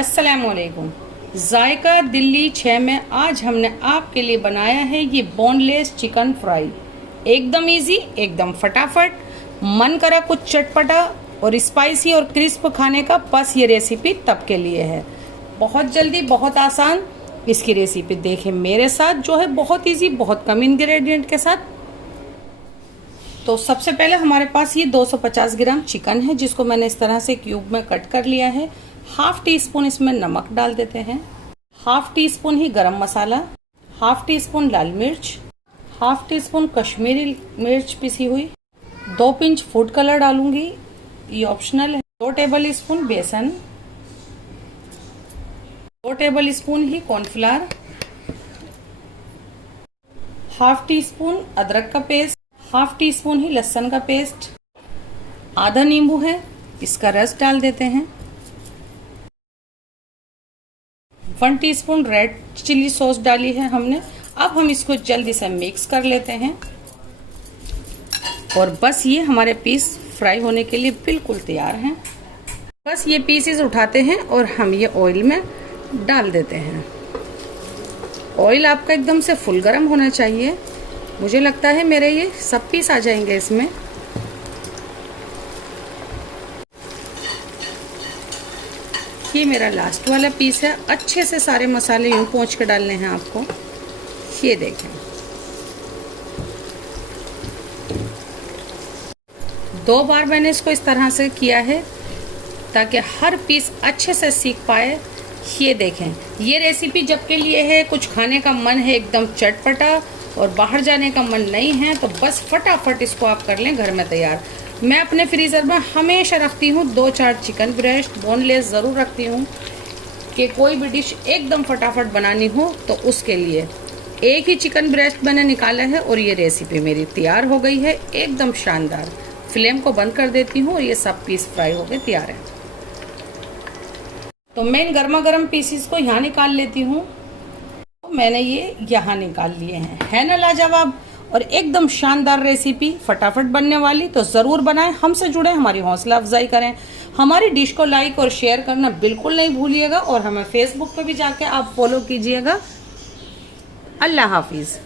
अस्सलामुअलैकुम। जायका दिल्ली 6 में आज हमने आपके लिए बनाया है ये बोनलेस चिकन फ्राई। एकदम इजी, एकदम फटाफट, मन करा कुछ चटपटा और स्पाइसी और क्रिस्प खाने का, बस ये रेसिपी तब के लिए है। बहुत जल्दी, बहुत आसान इसकी रेसिपी देखें मेरे साथ, जो है बहुत इजी, बहुत कम इंग्रेडिएंट के साथ। तो सबसे पहले हमारे पास ये 250 ग्राम चिकन है, जिसको मैंने इस तरह से क्यूब में कट कर लिया है। हाफ टी स्पून इसमें नमक डाल देते हैं, हाफ टी स्पून ही गरम मसाला, हाफ टी स्पून लाल मिर्च, हाफ टी स्पून कश्मीरी मिर्च पिसी हुई, 2 पिंच फूड कलर डालूंगी, ये ऑप्शनल है। 2 टेबल स्पून बेसन, 2 टेबल स्पून ही कॉर्नफ्लावर, हाफ टी स्पून अदरक का पेस्ट, हाफ टी स्पून ही लहसुन का पेस्ट, आधा नींबू है, इसका रस डाल देते हैं, 1 टीस्पून रेड चिली सॉस डाली है हमने। अब हम इसको जल्दी से मिक्स कर लेते हैं और बस ये हमारे पीस फ्राई होने के लिए बिल्कुल तैयार हैं। बस ये पीसेस उठाते हैं और हम ये ऑयल में डाल देते हैं। ऑयल आपका एकदम से फुल गर्म होना चाहिए। मुझे लगता है मेरे ये सब पीस आ जाएंगे इसमें। ये मेरा लास्ट वाला पीस है। अच्छे से सारे मसाले यूं पोंछ के डालने हैं आपको। ये देखें, 2 बार मैंने इसको इस तरह से किया है ताकि हर पीस अच्छे से सीख पाए। ये देखें, ये रेसिपी जब के लिए है, कुछ खाने का मन है एकदम चटपटा और बाहर जाने का मन नहीं है, तो बस फटाफट इसको आप कर लें घर में तैयार। मैं अपने फ्रीज़र में हमेशा रखती हूँ 2-4 चिकन ब्रेस्ट, बोनलेस ज़रूर रखती हूँ कि कोई भी डिश एकदम फटाफट बनानी हो तो उसके लिए। एक ही चिकन ब्रेस्ट मैंने निकाला है और ये रेसिपी मेरी तैयार हो गई है, एकदम शानदार। फ्लेम को बंद कर देती हूँ और ये सब पीस फ्राई हो गए तैयार है। तो मैं इन गर्मा गर्म पीसीस को यहाँ निकाल लेती हूँ। तो मैंने ये यहाँ निकाल लिए हैं। है ना लाजवाब और एकदम शानदार रेसिपी, फटाफट बनने वाली। तो ज़रूर बनाएं, हमसे जुड़ें, हमारी हौसला अफजाई करें। हमारी डिश को लाइक और शेयर करना बिल्कुल नहीं भूलिएगा और हमें फेसबुक पे भी जाके आप फॉलो कीजिएगा। अल्लाह हाफिज़।